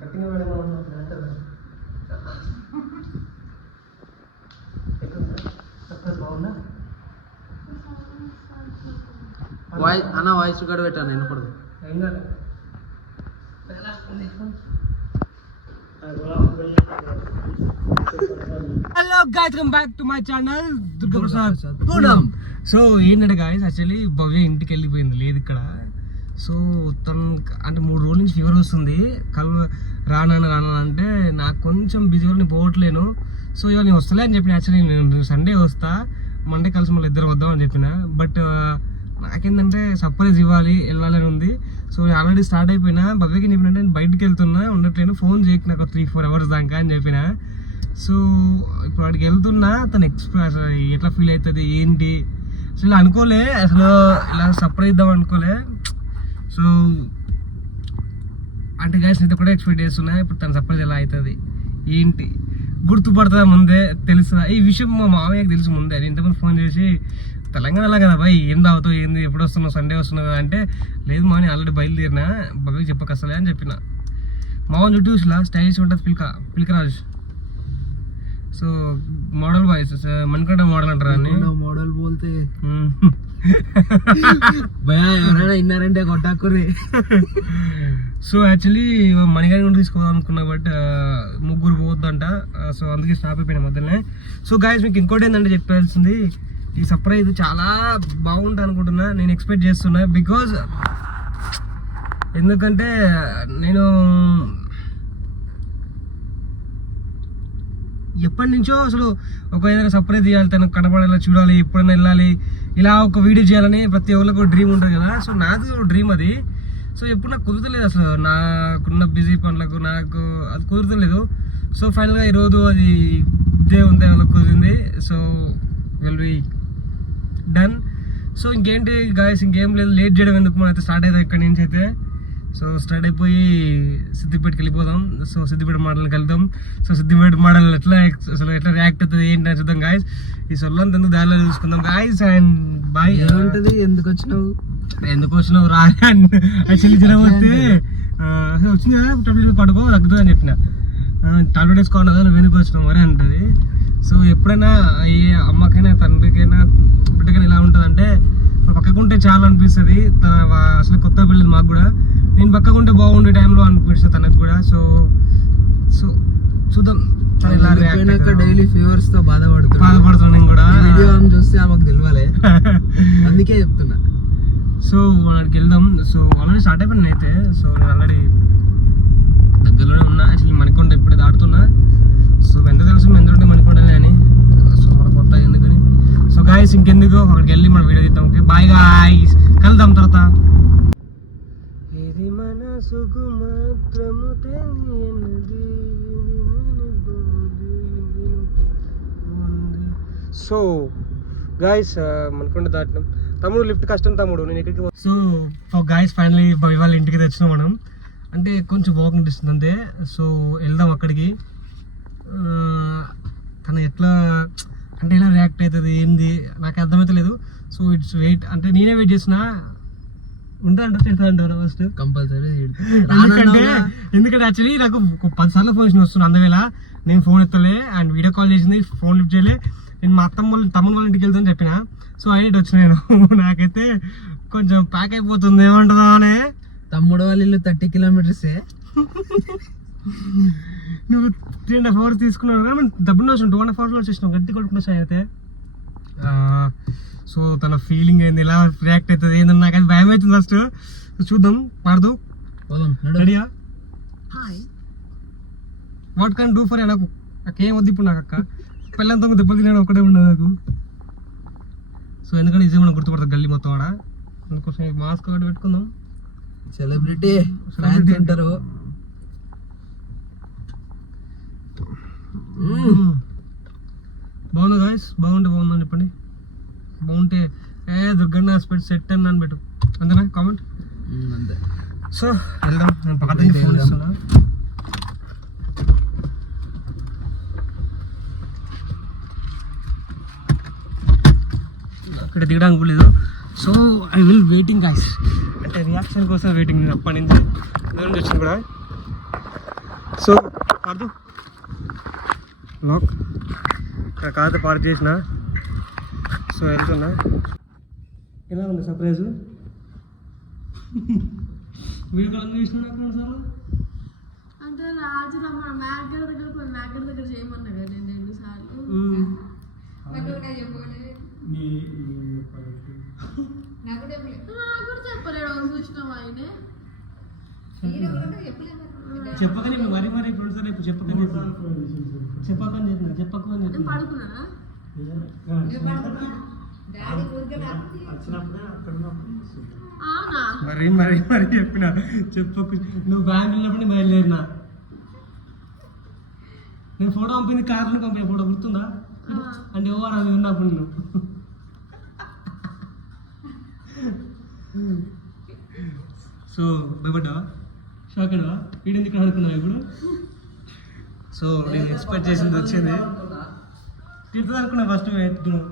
Cutting బాగుందా voice అన్న voice కూడా పెట్టాను నేను కూడా hello guys come back to my channel Durga Prasad Poonam. So ఏంటంటే గాయస్ యాక్చువల్లీ భవ్య ఇంటికి వెళ్ళిపోయింది లేదు ఇక్కడ. సో తను అంటే 3 రోజుల నుంచి ఫీవర్ వస్తుంది. రానా అంటే నాకు కొంచెం బిజీ నేను పోవట్లేను. సో ఇవాళ నేను వస్తలే అని చెప్పిన. యాక్చువల్లీ నేను సండే వస్తా, మండే కలిసి మళ్ళీ ఇద్దరు వద్దాం అని చెప్పిన. బట్ నాకేంటంటే సర్ప్రైజ్ ఇవ్వాలి వెళ్ళాలని ఉంది. సో నేను ఆల్రెడీ స్టార్ట్ అయిపోయినా. భవ్యకి చెప్పినట్టే నేను బయటకు వెళ్తున్నా ఉండట్లేను, ఫోన్ చేయకు నాకు 3-4 hours దాకా అని చెప్పిన. సో ఇప్పుడు వాడికి వెళ్తున్నా, తను ఎక్స్ప్రెస్ ఎట్లా ఫీల్ అవుతుంది ఏంటి అసలు అనుకోలే, అసలు ఇలా సర్ప్రైజ్ ఇద్దాం అనుకోలే. సో అంటే గైస్ అయితే కూడా ఎక్స్పెక్ట్ చేస్తున్నా ఇప్పుడు తన సర్ప్రైజ్ ఎలా అవుతుంది ఏంటి గుర్తుపడుతుందా ముందే తెలుస్తుందా ఈ విషయం మా మామయ్యకి తెలుసు ముందే. నేను ఇంతకుముందు ఫోన్ చేసి తెలంగాణలో కదా బాయ్ ఏం తాగుతావు ఏంది ఎప్పుడు వస్తున్నావు సండే వస్తున్నావు కదా అంటే లేదు మా నేను ఆల్రెడీ బయలుదేరినా బాబాయ్కి చెప్పకసలే అని చెప్పిన. మామూలు చుట్టూ చూసిలా స్టైలిష్ ఉంటుంది పిల్కరాజ్. సో మోడల్ వాయిస్ మనకంటే మోడల్ అంటారా అని మోడల్ బోల్తే భయ ఎవరైనా విన్నారంటే కొట్టాకురే. సో యాక్చువల్లీ మణిగారి కూడా తీసుకోదాం అనుకున్నా బట్ 3 పోవద్దంట. సో అందుకే స్టాప్ అయిపోయినా మధ్యలోనే. సో గాయస్ మీకు ఇంకోటి ఏంటంటే చెప్పాల్సింది, ఈ సర్ప్రైజ్ చాలా బాగుంటుంది అనుకుంటున్నా, నేను ఎక్స్పెక్ట్ చేస్తున్నా. బికాజ్ ఎందుకంటే నేను ఎప్పటి నుంచో అసలు ఒక ఏదైనా సర్ప్రైజ్ చేయాలి, తనకు కనపడేలా చూడాలి, ఎప్పుడైనా వెళ్ళాలి, ఇలా ఒక వీడియో చేయాలని ప్రతి ఒక్కరికి డ్రీమ్ ఉంటుంది కదా. సో నాది డ్రీమ్ అది. సో ఎప్పుడు నాకు కుదరలేదు అసలు, నాకున్న బిజీ పనులకు నాకు అది కుదరలేదు. సో ఫైనల్గా ఈరోజు అది దేవుని దయవల్ల కుదిరింది. So will be done. So ఇంకేంటి గాయస్ ఇంకేం లేదు, లేట్ చేయడం ఎందుకు, మనం అయితే స్టార్ట్ అవుతాం ఇక్కడి నుంచి అయితే. సో స్టార్ట్ అయిపోయి సిద్దిపేటకి వెళ్ళిపోదాం. సో సిద్దిపేట మోడల్కి వెళ్తాం. సో సిద్దిపేట మోడల్ అసలు ఎట్లా రియాక్ట్ అవుతుంది ఏంటి అని చూద్దాం గాయస్. ఈ సొల్లంతా ఎందుకు దారిలో చూసుకుందాం గాయస్. And bye. ఏమంటది ఎందుకు వచ్చినావు రా యాక్చువల్లీ జ్వరం వస్తే వచ్చింది కదా టాబ్లెట్ పడుకో తగ్గుతుంది అని చెప్పిన. టాబ్లెట్ వేసుకోవాలి కదా నువ్వు ఎందుకు వచ్చినావు మరి అంటది. సో ఎప్పుడైనా ఏ అమ్మకైనా తండ్రికైనా బిడ్డకైనా ఇలా ఉంటుందంటే పక్కకుంటే చాలా అనిపిస్తుంది. అసలు కొత్త పిల్లలు మాకు కూడా, నేను పక్కకుంటే బాగుండే టైంలో అనిపిస్తుంది తనకు కూడా. సో సో చూద్దాం డైలీ ఫీవర్స్ తో బాధపడుతున్నాను నేను కూడా. వీడియో చూస్తే ఆమెకు తెలియాలి అందుకే చెప్తున్నా. సో మనకి వెళ్దాం. సో ఆల్రెడీ స్టార్ట్ అయిపోయిన అయితే. సో నేను ఆల్రెడీ దగ్గరలోనే ఉన్నా. యాక్చువల్లీ మణికొండ ఇప్పుడే దాటుతున్నా. సో ఎంత తెలుసు ఎందుకంటే మణికొండలే అని. సో మన కొత్త ఎందుకని. సో గాయస్ ఇంకెందుకు అక్కడికి వెళ్ళి మనం వీడియో తీద్దాం. ఓకే బాయ్ గాయస్, కలుద్దాం తర్వాత. ఇది మనసుకు మాత్రము తెలియనిది. సో గాయస్ మణికొండ దాటినాం. తమ్ముడు లిఫ్ట్ కష్టం తమ్ముడు, నేను ఎక్కడికి. సో గాయస్ ఫైనలీ వాళ్ళ ఇంటికి తెచ్చినాం మనం. అంటే కొంచెం వాకింగ్ డిస్టెన్స్ అంతే. సో వెళ్దాం అక్కడికి. తను ఎట్లా అంటే ఎలా రియాక్ట్ అవుతుంది ఏంది నాకు అర్థమవుతలేదు. సో ఇట్స్ వెయిట్ అంటే నేనే వెయిట్ చేసిన. ఉంటా తిడతా అంటారు ఫస్ట్ కంపల్సరీ. ఎందుకంటే యాక్చువల్లీ నాకు 10 సార్లు ఫోన్ వస్తుంది అందువేళ నేను ఫోన్ ఎత్తలే. అండ్ వీడియో కాల్ చేసింది, ఫోన్ లిఫ్ట్ చేయలే. నేను మా తమ్ముడు వాళ్ళ ఇంటికి వెళ్తాను చెప్పిన. సో అయినట్టు వచ్చిన నేను. నాకైతే కొంచెం ప్యాక్ అయిపోతుంది ఏమంటుందా అనే. తమ్ముడు వాళ్ళ ఇల్లు 30 kilometers. నువ్వు 3.5 hours తీసుకున్నావు కానీ మనం డబ్బులు వచ్చిన 2.5 hours వచ్చేసినావు గట్టి కొట్టుకున్నా సార్ అయితే. సో తన ఫీలింగ్ ఏంది, ఎలా రియాక్ట్ అవుతుంది ఏందని నాకు అది భయం అవుతుంది ఫస్ట్. చూద్దాం పాడదు. రెడీయా? వాట్ కెన్ డూ ఫర్ నాకు నాకేం వద్దు ఇప్పుడు నాకు అక్క పిల్లలతో దెబ్బలు తినడం ఒకటే ఉండదు నాకు. సో ఎందుకంటే నిజం మనం గుర్తుపడతాం గల్లీ మొత్తం ఆడ. అందుకోసం మాస్క్ ఒకటి పెట్టుకుందాం. సెలబ్రిటీ అంటారు. బాగుంది గాయస్, బాగుందని చెప్పండి. బాగుంటే దుర్గన్న హాస్పిటల్ సెట్ అని పెట్టు అంతేనా కామెంట్. అంతే. సో వెళ్దాం. నేను పక్కన నుంచి ఫోన్ చేస్తున్నా. ఇక్కడ దిగడానికి లేదు. So I will waiting guys. అంటే రియాక్షన్ కోసం వెయిటింగ్ అప్పటి నుంచి దూరం నుంచి వచ్చింది కూడా. సో అర్థం లాక్ ఇక్కడ కాదు పార్క్ చేసిన. సో వెళ్తున్నా. ఎలా ఉంది సర్ప్రైజ్? వీడియో కాల్ చేసిన సార్లు అంటే రాజు మ్యాగర్ దగ్గర చేయమన్నా కదా నేను 2 సార్లు. నాకు కూడా చెప్పలేడు చూసినాం ఆయనే చెప్పకని మరి మరి ఇప్పుడు సార్ ఇప్పుడు చెప్పకని చెప్పకని పడుకున్నానా అవునా? మరి మరి మరి చెప్పిన చెప్పకు. నువ్వు బ్యాంక్ వెళ్ళినప్పుడు బయలుదేరినా. నేను ఫోటో పంపింది కార్లో పంపిన ఫోటో గుర్తుందా? అంటే ఓవర్ అది ఉన్నప్పుడు నువ్వు సో భయపడ్డావా? షాక్ అయ్యావా? వీడింది ఇక్కడ అనుకున్నావు ఇప్పుడు. సో నేను ఎక్స్పెక్ట్ చేసింది వచ్చింది. తిడుతుంది అనుకున్నా ఫస్ట్ ఎత్తుకున్నావు.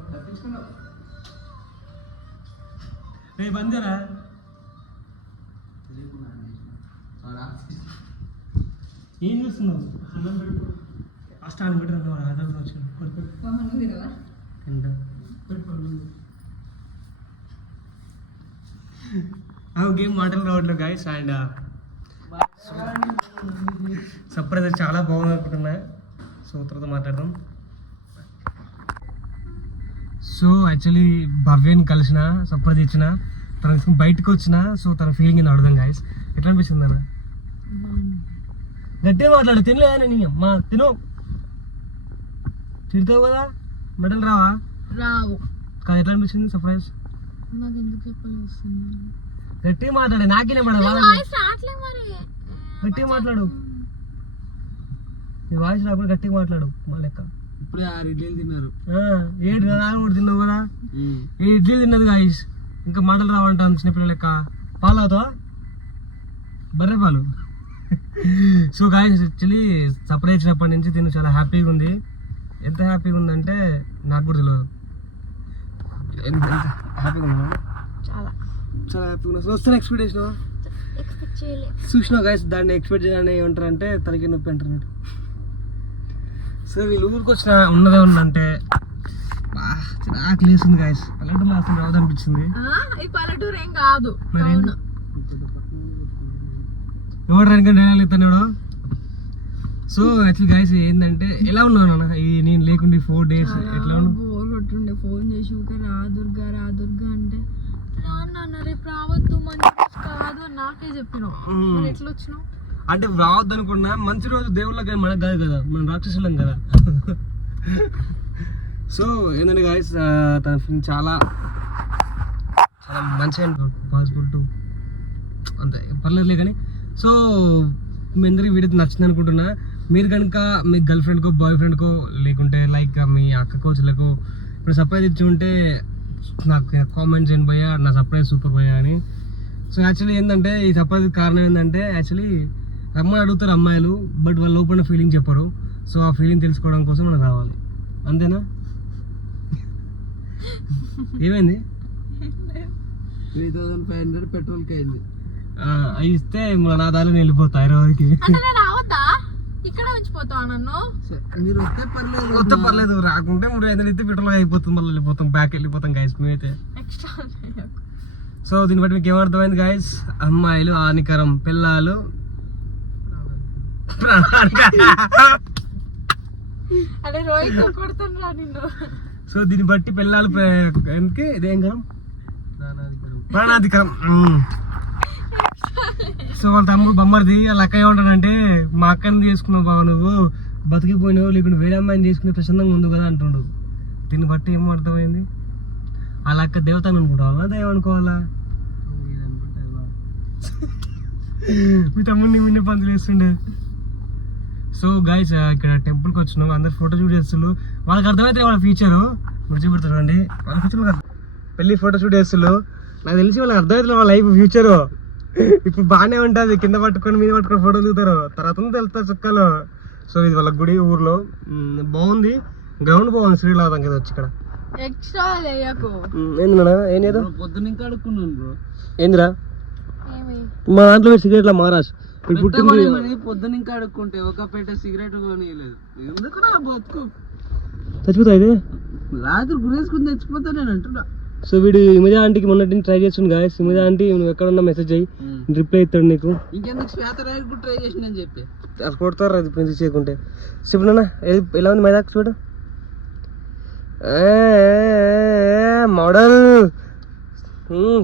రేపు అందేరా ఏం చూస్తున్నావు? స్టాండ్ పెట్టిన ఆధార్ వచ్చింది. గేమ్ మాటలు రావట్లేదు గైస్. అండ్ సర్ప్రైజ్ చాలా బాగుంది అనుకుంటున్నా. సో తర్వాత మాట్లాడదాం. సో యాక్చువల్లీ భవ్యని కలిసిన, సర్ప్రైజ్ ఇచ్చిన, తన బయటకు వచ్చిన. సో తన ఫీలింగ్ ఏంది అడదాం గైస్. ఎట్లా అనిపిస్తుంది అన్న? గట్టిగా మాట్లాడు. తినలేదా నేను? అమ్మా తిను. తిడతావు కదా, మెడల్ రావా? రావు. కాదు ఎట్లా అనిపించింది సర్ప్రైజ్? నాకు ఎందుకు చెప్పలేదు? గట్టిగా మాట్లాడు. నాకేనే మేడం గట్టిగా మాట్లాడు. నీ వాయిస్ రాకుండా గట్టిగా మాట్లాడు. మా లెక్క ఇప్పుడే 6 ఇడ్లీలు తిన్నారు. 7 నాలుగు కూడా తిన్నావు కదా. 7 ఇడ్లీ తిన్నది గాయస్. ఇంకా మాటలు రావంటాను చిన్నపిల్లల లెక్క. పాలు అవుతావా? బర్రె పాలు. సో గాయస్ యాక్చువల్లీ సర్ప్రైజ్ ఇచ్చినప్పటి నుంచి తిను చాలా హ్యాపీగా ఉంది. ఎంత హ్యాపీగా ఉందంటే నాకు కూడా తెలియదు. ఎంత హ్యాపీగా ఉన్నా? చాలా చాలా హ్యాపీగా ఉన్నా. సో వస్తాను ఎక్స్పెక్టేషన్ చూసినావు గాయస్. దాన్ని ఎక్స్పెక్ట్ చేయాలని ఏమంటారంటే తలకి నొప్పి అంటారు. సో వీళ్ళు ఊరికి వచ్చిన ఉన్నదే ఉందంటే నాకు లేస్తుంది గాయస్. పల్లెటూరులో అసలు రావద్దు అనిపించింది. ఈ పల్లెటూరు ఏం కాదు. ఎవరు రంగండి ఇతను. సో యాక్చువల్లీ గాయస్ ఏంటంటే ఎలా ఉన్నావు నాన్న నేను లేకుండా 4 days ఎట్లా ఉన్నావు? బోర్ కొట్టుండే. ఫోన్ చేసి ఊకే రా దుర్గా అంటే రాన్న రేపు రావద్దు మంచి కాదు అని నాకే చెప్పినావు. ఎట్లా వచ్చినావు? అంటే రావద్దు అనుకున్నా. మంచి రోజు దేవుళ్ళకి మనకు కాదు కదా, మనం రాక్షసులం కదా. సో ఏంటంటే గాయస్ తన ఫ్రెండ్ చాలా చాలా మంచిగా పాసిబుల్ టు అంతే పర్లేదులే కానీ. సో మీ అందరికి వీడియో నచ్చింది అనుకుంటున్నా. మీరు కనుక మీ గర్ల్ ఫ్రెండ్కో బాయ్ ఫ్రెండ్కో లేకుంటే లైక్ మీ అక్కకో చెల్లెకో ఇప్పుడు సర్ప్రైజ్ ఇచ్చి ఉంటే నాకు కామెంట్ చేయండి భయ్యా నా సర్ప్రైజ్ సూపర్ భయ్యా అని. సో యాక్చువల్లీ ఏంటంటే ఈ సర్ప్రైజ్ కారణం ఏంటంటే యాక్చువల్లీ అమ్మాయి అడుగుతారు అమ్మాయిలు, బట్ వాళ్ళు లోపల ఫీలింగ్ చెప్పరు. సో ఆ ఫీలింగ్ తెలుసుకోవడం కోసం మనకు రావాలి. అంతేనా? ఏమైంది? 3500 పెట్రోల్కి అయింది. ఇస్తే మన నాదాలు వెళ్ళిపోతాయి 20కి. ఇక్కడ ఉంచిపోతావా నన్ను? మీరు వస్తే పర్లేదు. వస్తే పర్లేదు, రాకుంటే 300 ఇస్తే పెట్రోల్ అయిపోతుంది. మళ్ళీ వెళ్ళిపోతాం, బ్యాక్ వెళ్ళిపోతాం గైస్ మేమైతే. సో దీన్ని బట్టి మీకు ఏమర్థమైంది గైస్? అమ్మాయిలు హానికరం, పిల్లలు అదే రోహిత్ కొడుతున్నా నిన్ను. సో దీన్ని బట్టి పిల్లలు ఇదేం కరం ప్రాణాధికరం. సో వాళ్ళ తమ్ముడు బొమ్మరిది వాళ్ళ అక్క ఏమంటాడంటే మా అక్కని చేసుకున్నావు బాబు నువ్వు బతికిపోయినావు, లేకుంటే వేరే అమ్మాయిని చేసుకునే ప్రశాంతంగా ఉంది కదా అంటుండు. దీన్ని బట్టి ఏమో అర్థమైంది? వాళ్ళ అక్క దేవతని అనుకుంటావా దేవ అనుకోవాలా? మీ తమ్ముడిని విన్నే పంతులు వేస్తుండే. సో గైస్ ఇక్కడ టెంపుల్కి వచ్చినాం, అందరు ఫోటో షూట్ చేస్తున్నారు. వాళ్ళకి అర్థమైతే వాళ్ళ ఫ్యూచరు విడిచిపెడతారు అండి. వాళ్ళ ఫ్యూచర్ పెళ్ళి ఫోటో షూట్ చేస్తున్నారు. నాకు తెలిసి వాళ్ళకి అర్థమవుతుంది వాళ్ళ లైఫ్ ఫ్యూచరు. ఇప్పుడు బాగానే ఉంటుంది, కింద పట్టుకొని మీద పట్టుకొని ఫోటోలు దిగుతారు, తర్వాత తెలుస్తారు చుక్కలు. సో ఇది వాళ్ళ గుడి ఊర్లో బాగుంది, గ్రౌండ్ బాగుంది. శ్రీలాదం కదా వచ్చి ఇక్కడ ఏంది మేడం? ఏం చేద్దాం? పొద్దున్న ఇంకా అడుక్కున్నాను బ్రో. ఏందిరా? మా దాంట్లో సిగరెట్ల మహారాజ్ ఇప్పుడు పుట్టింది పొద్దున ఇంకా అడుక్కుంటే ఒక పెట్ట సిగరెట్ కొనియలేదు ఎందుకు నా బతుకు చచ్చిపోతా ఇది రాత్రి గురేసుకుని తెచ్చిపోతా నేను అంటున్నా. సో వీడు ఇమేజ్ ఆంటీకి మొన్నటి ట్రై చేస్తుంది గాయస్. ఇమేజ్ ఆంటీ నువ్వు ఎక్కడున్నా మెసేజ్ అయ్యి రిప్లై ఇస్తాడు నీకు. ఇంకెందుకు శ్వేత రాయకు ట్రై చేసిన అని చెప్పి అది కొడతారు అది ప్రిన్స్ చేయకుంటే. చెప్పున్నా ఎలా ఉంది మైదాక్ చూడు మోడల్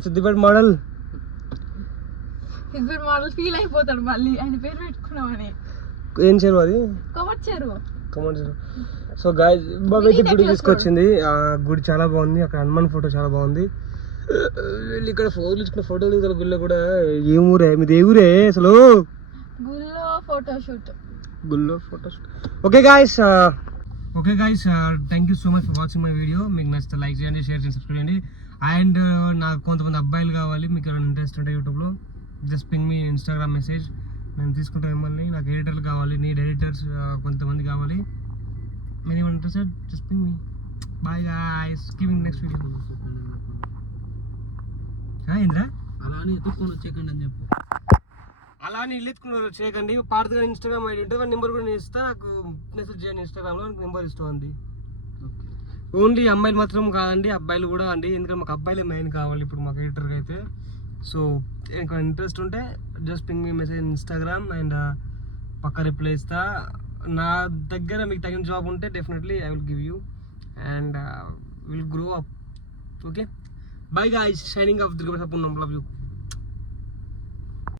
సిద్దిపేట మోడల్. ఇప్పుడు మోడల్ ఫీల్ అయిపోతాడు మళ్ళీ ఆయన పేరు పెట్టుకున్నామని. ఏం చెరువు అది? కమట్ చెరువు. కమట్ చెరువు. సో గాయస్ బాబు అయితే గుడి తీసుకొచ్చింది. ఆ గుడి చాలా బాగుంది. అక్కడ హనుమాన్ ఫోటో చాలా బాగుంది. వీళ్ళు ఇక్కడ ఫోటోలు ఇచ్చుకున్న ఫోటోలు దిగుతారు గుళ్ళో కూడా. ఏ ఊరే మీది? ఏ ఊరే అసలు? గుళ్ళో ఫోటోషూట్. గుళ్ళో photoshoot. Okay guys thank you so much for watching my video. మీకు నచ్చితే లైక్ చేయండి, షేర్ చేయండి, సబ్స్క్రైబ్ చేయండి. అండ్ నాకు కొంతమంది అబ్బాయిలు కావాలి, మీకు ఎవరైనా ఇంట్రెస్ట్ ఉంటే యూట్యూబ్లో జస్ట్ పింగ్ మీ ఇన్స్టాగ్రామ్ మెసేజ్. నేను తీసుకుంటా మిమ్మల్ని. నాకు ఎడిటర్లు కావాలి, నీడ్ ఎడిటర్స్ కొంతమంది కావాలి. మీరు ఏమైనా interested just ping me. Bye guys, keeping next video. ఏంద్రా అలా అని ఎత్తుక్కొని వచ్చేకండి అని చెప్పు. అలా అని ఇల్లు ఎత్తుకున్నారు చేయకండి. పార్తగా ఇన్స్టాగ్రామ్ ఐడి ఉంటుంది, నెంబర్ కూడా నేను ఇస్తా. నాకు మెసేజ్ చేయండి ఇన్స్టాగ్రామ్లో, నాకు నెంబర్ ఇస్తుంది. ఓన్లీ అమ్మాయిలు మాత్రం కాదండి, అబ్బాయిలు కూడా అండి. ఎందుకంటే మాకు అబ్బాయిలే మెయిన్ కావాలి ఇప్పుడు మాకు ఎడిటర్గా అయితే. సో ఇంకా ఇంట్రెస్ట్ ఉంటే just ping me message Instagram and పక్క రిప్లై ఇస్తా. నా దగ్గర మీకు తగిన జాబ్ ఉంటే definitely I will give you and will grow up. Okay bye guys, signing off Durga Prasad. Love you.